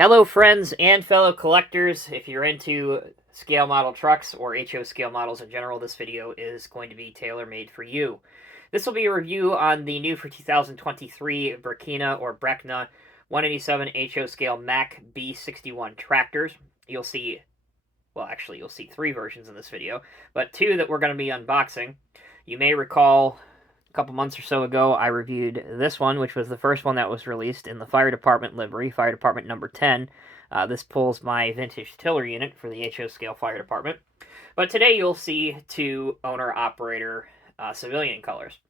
Hello, friends and fellow collectors. If you're into scale model trucks or HO scale models in general, this video is going to be tailor-made for you. This will be a review on the new for 2023 Burkina or Brecna 187 HO scale Mack B61 tractors. You'll see, well, actually, you'll see three versions in this video, but two that we're going to be unboxing. You may recall a couple months or so ago, I reviewed this one, which was the first one that was released in the fire department livery, fire department number 10. This pulls my vintage tiller unit for the HO scale fire department. But today you'll see two owner-operator civilian colors.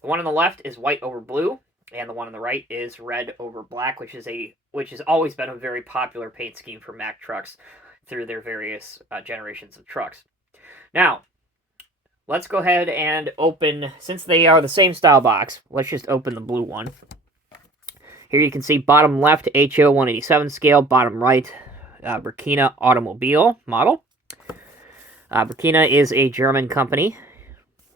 The one on the left is white over blue, and the one on the right is red over black, which has always been a very popular paint scheme for Mack trucks through their various generations of trucks. Now, let's go ahead and open, since they are the same style box, let's just open the blue one. Here you can see bottom left, HO 187 scale, bottom right, Burkina automobile model. Burkina is a German company.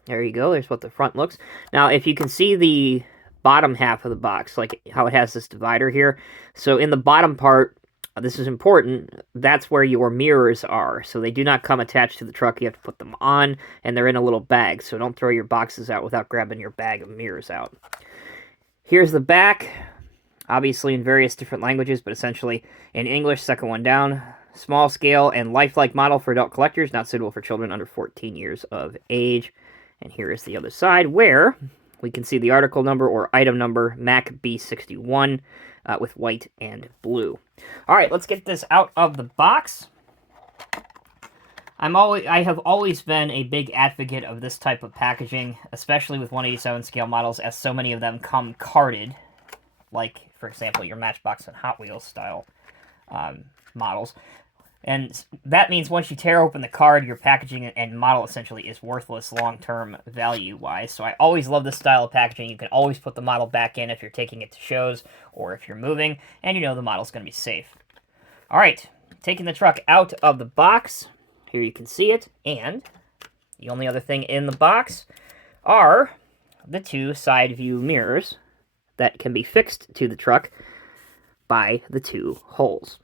There you go, there's what the front looks. Now, if you can see the bottom half of the box, like how it has this divider here, so in the bottom part, this is important, that's where your mirrors are. So they do not come attached to the truck. You have to put them on, and they're in a little bag. So don't throw your boxes out without grabbing your bag of mirrors out. Here's the back, obviously in various different languages, but essentially in English, second one down. Small scale and lifelike model for adult collectors, not suitable for children under 14 years of age. And here is the other side, where we can see the article number or item number, Mack B61, with white and blue. All right, let's get this out of the box. I have always been a big advocate of this type of packaging, especially with 187 scale models, as so many of them come carded, like, for example, your Matchbox and Hot Wheels style models. And that means once you tear open the card, your packaging and model essentially is worthless long-term value-wise. So I always love this style of packaging. You can always put the model back in if you're taking it to shows or if you're moving, and you know the model's going to be safe. All right, taking the truck out of the box. Here you can see it, and the only other thing in the box are the two side view mirrors that can be fixed to the truck by the two holes.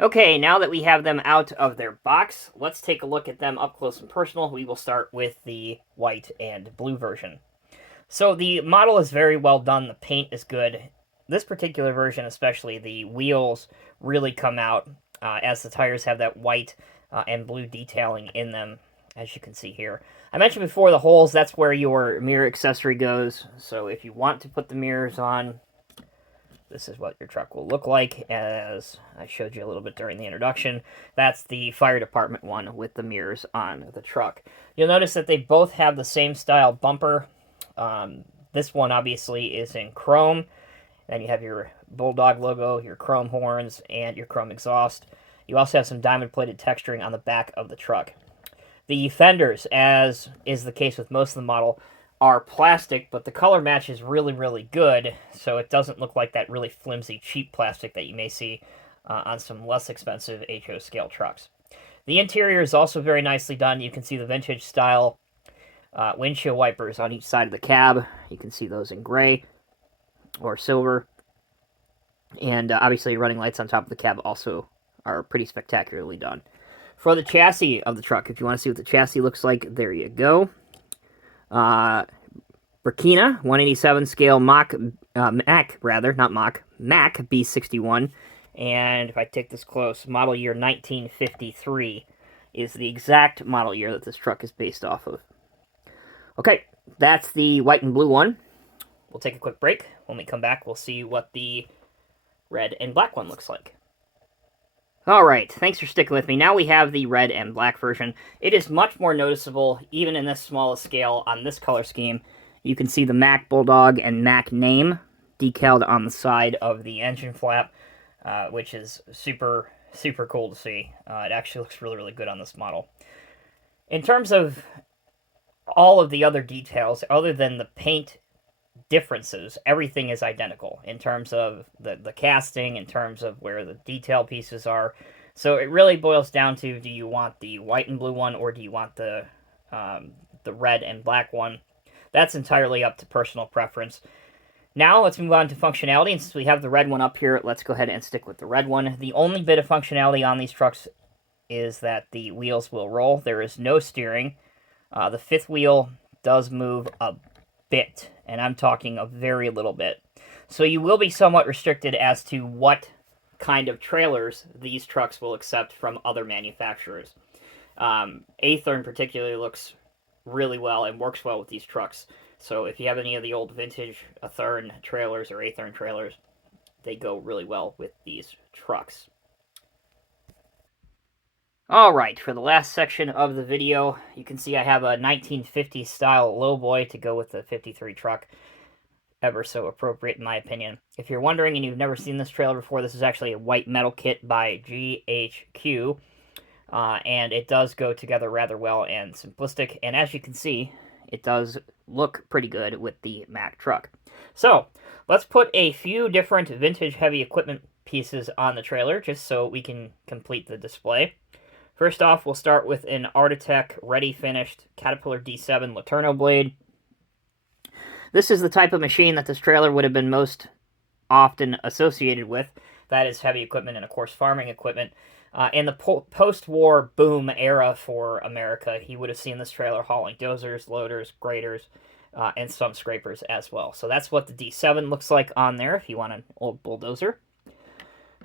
Okay, now that we have them out of their box, let's take a look at them up close and personal. We will start with the white and blue version. So the model is very well done. The paint is good. This particular version, especially, the wheels really come out as the tires have that white and blue detailing in them, as you can see here. I mentioned before the holes, that's where your mirror accessory goes. So if you want to put the mirrors on, this is what your truck will look like, as I showed you a little bit during the introduction. That's the fire department one with the mirrors on the truck. You'll notice that they both have the same style bumper. This one obviously is in chrome. Then you have your Bulldog logo, your chrome horns, and your chrome exhaust. You also have some diamond-plated texturing on the back of the truck. The fenders, as is the case with most of the model, are plastic, but the color match is really, really good, so it doesn't look like that really flimsy, cheap plastic that you may see on some less expensive HO scale trucks. The interior is also very nicely done. You can see the vintage style windshield wipers on each side of the cab. You can see those in gray or silver. And obviously running lights on top of the cab also are pretty spectacularly done. For the chassis of the truck, if you want to see what the chassis looks like, there you go. Burkina 187 scale Mack B61, and if I take this close, model year 1953 is the exact model year that this truck is based off of. Okay, that's the white and blue one. We'll take a quick break. When we come back, we'll see what the red and black one looks like. Alright, thanks for sticking with me. Now we have the red and black version. It is much more noticeable, even in this smallest scale, on this color scheme. You can see the Mack Bulldog and Mack name decaled on the side of the engine flap, which is super, super cool to see. It actually looks really, really good on this model. In terms of all of the other details, other than the paint differences, everything is identical in terms of the casting, in terms of where the detail pieces are. So it really boils down to, do you want the white and blue one, or do you want the red and black one? That's entirely up to personal preference. Now let's move on to functionality, and since we have the red one up here, let's go ahead and stick with the red one. The only bit of functionality on these trucks is that the wheels will roll. There is no steering. The fifth wheel does move a bit, and I'm talking a very little bit. So you will be somewhat restricted as to what kind of trailers these trucks will accept from other manufacturers. Athearn particularly looks really well and works well with these trucks. So if you have any of the old vintage Athearn trailers or Athearn trailers, they go really well with these trucks. Alright, for the last section of the video, you can see I have a 1950s style lowboy to go with the 53 truck. Ever so appropriate in my opinion. If you're wondering and you've never seen this trailer before, this is actually a white metal kit by GHQ. And it does go together rather well and simplistic. And as you can see, it does look pretty good with the Mack truck. So, let's put a few different vintage heavy equipment pieces on the trailer just so we can complete the display. First off, we'll start with an Artitech ready finished Caterpillar D7 Laterno blade. This is the type of machine that this trailer would have been most often associated with. That is heavy equipment and, of course, farming equipment. In the post-war boom era for America, you would have seen this trailer hauling dozers, loaders, graders, and some scrapers as well. So that's what the D7 looks like on there if you want an old bulldozer.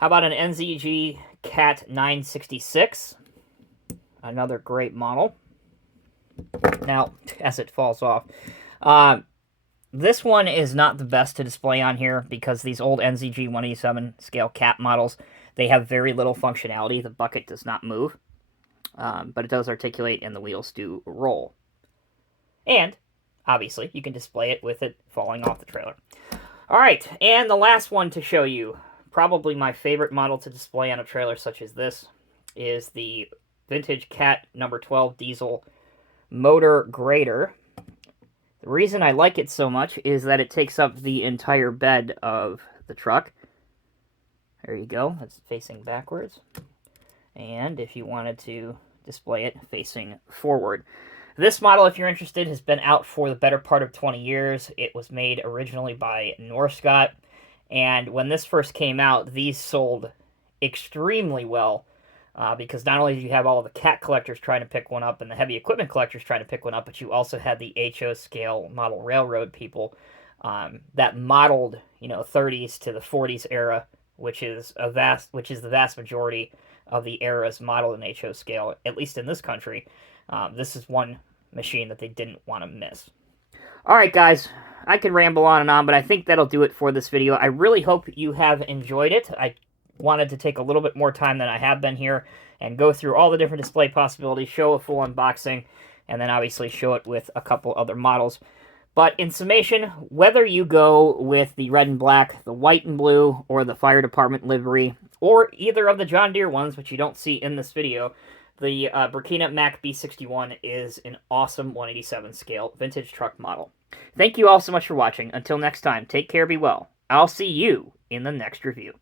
How about an NZG Cat 966? Another great model. Now, as it falls off, this one is not the best to display on here because these old NZG 187 scale Cat models, they have very little functionality. The bucket does not move, but it does articulate and the wheels do roll. And, obviously, you can display it with it falling off the trailer. Alright, and the last one to show you, probably my favorite model to display on a trailer such as this, is the vintage Cat number 12 diesel motor grader. The reason I like it so much is that it takes up the entire bed of the truck. There you go. It's facing backwards. And if you wanted to display it facing forward. This model, if you're interested, has been out for the better part of 20 years. It was made originally by Norscot. And when this first came out, these sold extremely well. Because not only did you have all the Cat collectors trying to pick one up and the heavy equipment collectors trying to pick one up, but you also had the HO scale model railroad people that modeled, 30s to the 40s era, which is the vast majority of the eras modeled in HO scale, at least in this country. This is one machine that they didn't want to miss. Alright guys, I could ramble on and on, but I think that'll do it for this video. I really hope you have enjoyed it. I wanted to take a little bit more time than I have been here and go through all the different display possibilities, show a full unboxing, and then obviously show it with a couple other models. But in summation, whether you go with the red and black, the white and blue, or the fire department livery, or either of the John Deere ones, which you don't see in this video, the Burkina Mack B61 is an awesome 187 scale vintage truck model. Thank you all so much for watching. Until next time, take care, be well. I'll see you in the next review.